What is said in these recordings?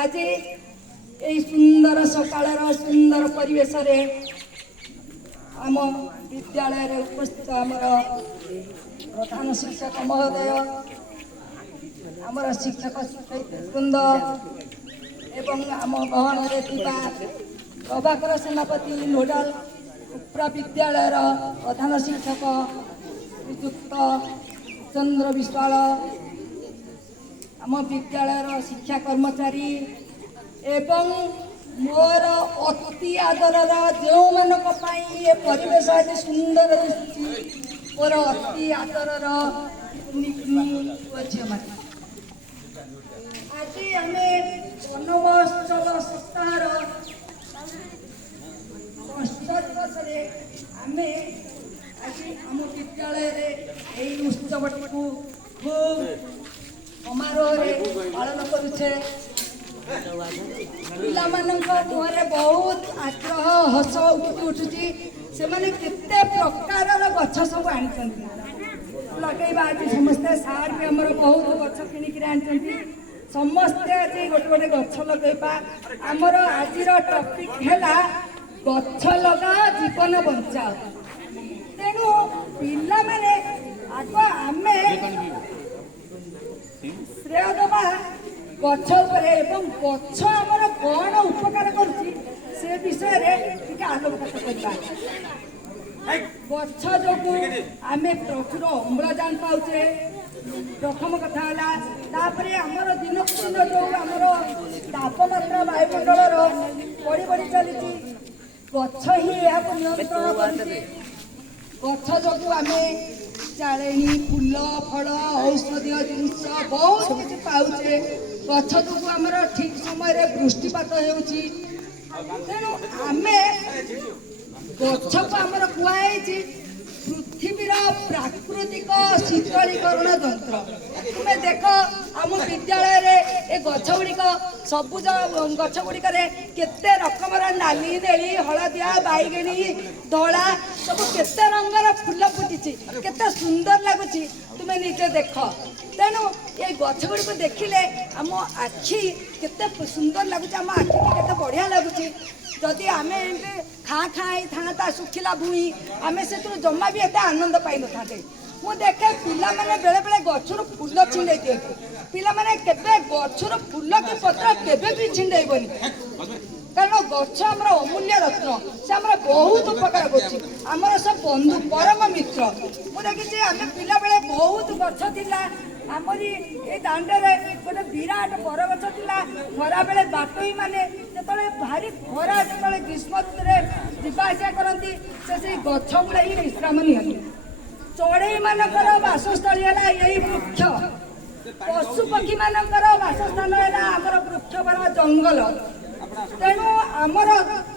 आज এই সুন্দর সকালের সুন্দর পরিবেশে आम विद्यालय उपस्थित आमर प्रधान शिक्षक महोदय आमर शिक्षक शिक्षयित्रीवृंद एवं आम गहन प्रभाकर सेनापति नोडाल उपरा विद्यालय प्रधान शिक्षक श्रीयुक्त चंद्र विश्वाल आम विद्यालय शिक्षा कर्मचारी एवं मोर अति आदर जो मानक ये परिवेश आज सुंदर मोर अति आदर झी मैंने आज आम वन महोत्सव सप्ताह षष्ठ दिवस आम आज आम विद्यालय उत्सव खूब समारोह पालन करुचे पिला मुहरे बहुत आग्रह हस उठुची से माने केते प्रकार गछ सब आनी लगेबा आज समस्ते सार भी आमर बहुत गछ किणिक आनी समस्ते आज गोटे गोटे गछ लगेबा आमर आज टॉपिक है गछ लगा जीवन बंचाओ तेणु पिला माने आग आमे श्रेय दबा गछ गछ आमर कौन उपकार करुच्ची से विषय आलोकपात करवा गछ जो आम प्रचुर अम्लजान पाचे प्रथम कथा आमर दिन दिन जो आमर तापमात्रा वायुमंडल बढ़ी बढ़ी चली गछ ही नियंत्रण कर गछ जो आम चाणी फूल फल औषधीय जिनस बहुत किसी पाचे गछ जो आमर ठीक समय वृष्टिपात तेणु आम गछ को आमर कहुई पृथ्वीर प्राकृतिक शीतलीकरण जंत्र तुम्हें देख आम विद्यालय ए गछ गुड़िक सबुज गछ गुड़िक केते रकम नाली नेली हलदिया बैगणी धला सब केते रंगर फूल फुटी केते सुंदर लगुच तुम्हें निजे देख तेणु ये गछ गुड़िक देखिले आम आखि केते सुंदर लगुच आम आखि केते बढ़िया लगुच जदि आम खाँ खाँ था सुखिला भूई आम से जमा भी एत आनंद पाई न था मुझे देखे पिला माने बेले बेले गछर फूल छिंडे दिए पिला माने केबे गछर फूल कि पत्र केबे भी छिंडेबनी कारण गछ आमर अमूल्य रत्न से आम बहुत उपकार कर सब बंधु परम मित्र मुझे देखी आम पिला बेले बहुत गछ थिला आमरी ए दांडे गोटे विराट बरगछ थिला खरा बेले बाटोई माने जेतले भारी खरा जेतले ग्रीष्म ऋतु जावासिया करती से गछ मूले ही विश्राम नियंती चढ़ई मानकर बासस्थल है यही वृक्ष पशु पक्षी मानकर बासस्थान है आमर वृक्ष बड़ा जंगल तेणु आमर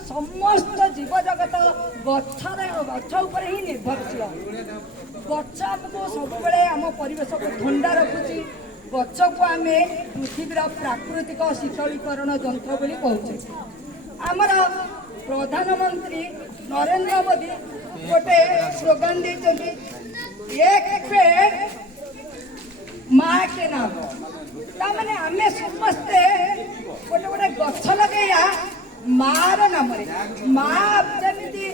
समस्त जीव जगत गछ उपर ही निर्भरशील गछ आमको सब बेले आम परिवेश को ठंडा रखुची गछ को आम पृथ्वीर प्राकृतिक शीतलीकरण जंत्र बोली कहूचे आमर प्रधानमंत्री नरेंद्र मोदी गोटे स्लोगान देते एक पेड़ माँ के नाम ताने आम समस्ते गोटे गोटे गछ लगे मार नाम माँ जमी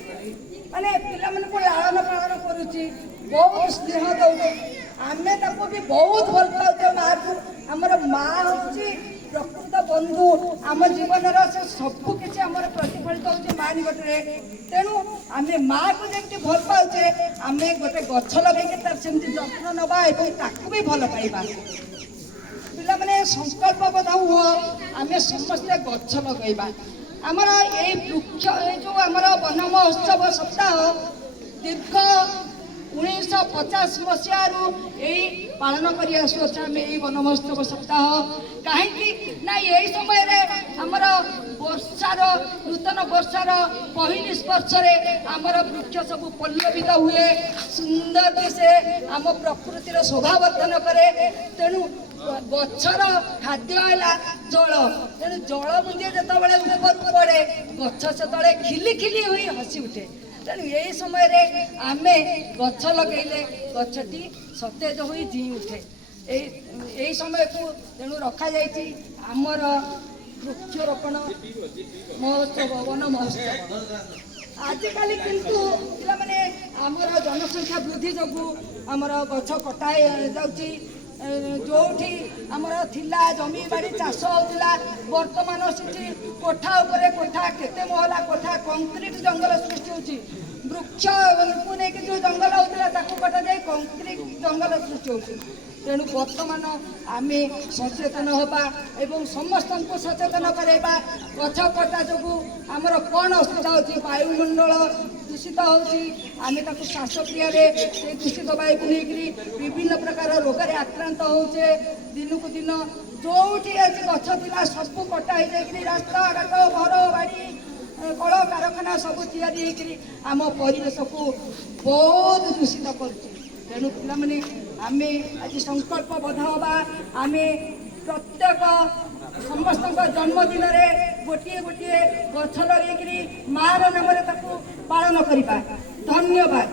माने पिला को लालन पालन करुच्ची बहुत स्नेह दौड़े आम ताको भी बहुत भल पाते माँ को आमर माँ हूँ प्रकृत बंधु आम जीवन से सबकि आम प्रतिफलित हो माँ निकटने तेणु आम माँ को जमी भल पाचे आम गोटे गछ लगे तार से जत्न नवा ताकू भी भल पाइबा पिला माने संकल्पबद्ध हुआ आम समस्ते गछ लगेबा आमर ये वृक्ष जो आमर वन महोत्सव सप्ताह दीर्घ 1950 मसीहारू यही पालन कर वन महोत्सव सप्ताह कहीं ना यही समय आमर वर्षार नूतन वर्षार पहली स्पर्श आमर वृक्ष सब पल्लवित हुए सुंदर दिशे आम प्रकृतिर शोभावर्धन करे तेणु गछर खाद्य है जल तेणु जल बुंदे जो ऊपर पड़े गछ से खिली खिली हुई हसी उठे तेणु यही समय आम गछ लगेले गछटी सतेज हो जी उठे यही समय को तेणु रखा जामर ବୃକ୍ଷରୋପଣ ମହୋତ୍ସବ ବନ ମହୋତ୍ସବ। ଆଜିକାଲି କିନ୍ତୁ ପିଲାମାନେ ଆମର ଜନସଂଖ୍ୟା ବୃଦ୍ଧି ଯୋଗୁଁ ଆମର ଗଛ କଟା ଯାଉଛି। ଯୋଉଠି ଆମର ଥିଲା ଜମି ବାଡ଼ି ଚାଷ ହେଉଥିଲା, ବର୍ତ୍ତମାନ ସେଠି କୋଠା ଉପରେ କୋଠା, କେତେ ମହଲା କୋଠା, କଂକ୍ରିଟ ଜଙ୍ଗଲ ସୃଷ୍ଟି ହେଉଛି। ବୃକ୍ଷକୁ ନେଇକି ଯେଉଁ ଜଙ୍ଗଲ ହେଉଥିଲା ତାକୁ କଟାଯାଇ କଂକ୍ରିଟ ଜଙ୍ଗଲ ସୃଷ୍ଟି ହେଉଛି। ତେଣୁ ବର୍ତ୍ତମାନ ଆମେ ସଚେତନ ହେବା ଏବଂ ସମସ୍ତଙ୍କୁ ସଚେତନ କରାଇବା। ଗଛ କଟା ଯୋଗୁଁ ଆମର କ'ଣ ଅସୁବିଧା ହେଉଛି? ବାୟୁମଣ୍ଡଳ ଦୂଷିତ ହେଉଛି। ଆମେ ତାକୁ ଶ୍ୱାସକ୍ରିୟାରେ ସେ ଦୂଷିତ ବାୟୁକୁ ନେଇକରି ବିଭିନ୍ନ ପ୍ରକାର ରୋଗରେ ଆକ୍ରାନ୍ତ ହେଉଛେ। ଦିନକୁ ଦିନ ଯୋଉଠି ଆଜି ଗଛ ଥିଲା ସବୁ କଟା ହେଇଯାଇକରି ରାସ୍ତାଘାଟ, ଘର ବାଡ଼ି, କଳକାରଖାନା ସବୁ ତିଆରି ହେଇକରି ଆମ ପରିବେଶକୁ ବହୁତ ଦୂଷିତ କରୁଛି। ତେଣୁ ପିଲାମାନେ ଆମେ ଆଜି ସଂକଳ୍ପବଦ୍ଧ ହେବା। ଆମେ ପ୍ରତ୍ୟେକ ସମସ୍ତଙ୍କ ଜନ୍ମଦିନରେ ଗୋଟିଏ ଗୋଟିଏ ଗଛ ଲଗେଇକରି ମାର ନାମରେ ତାକୁ ପାଳନ କରିବା। ଧନ୍ୟବାଦ।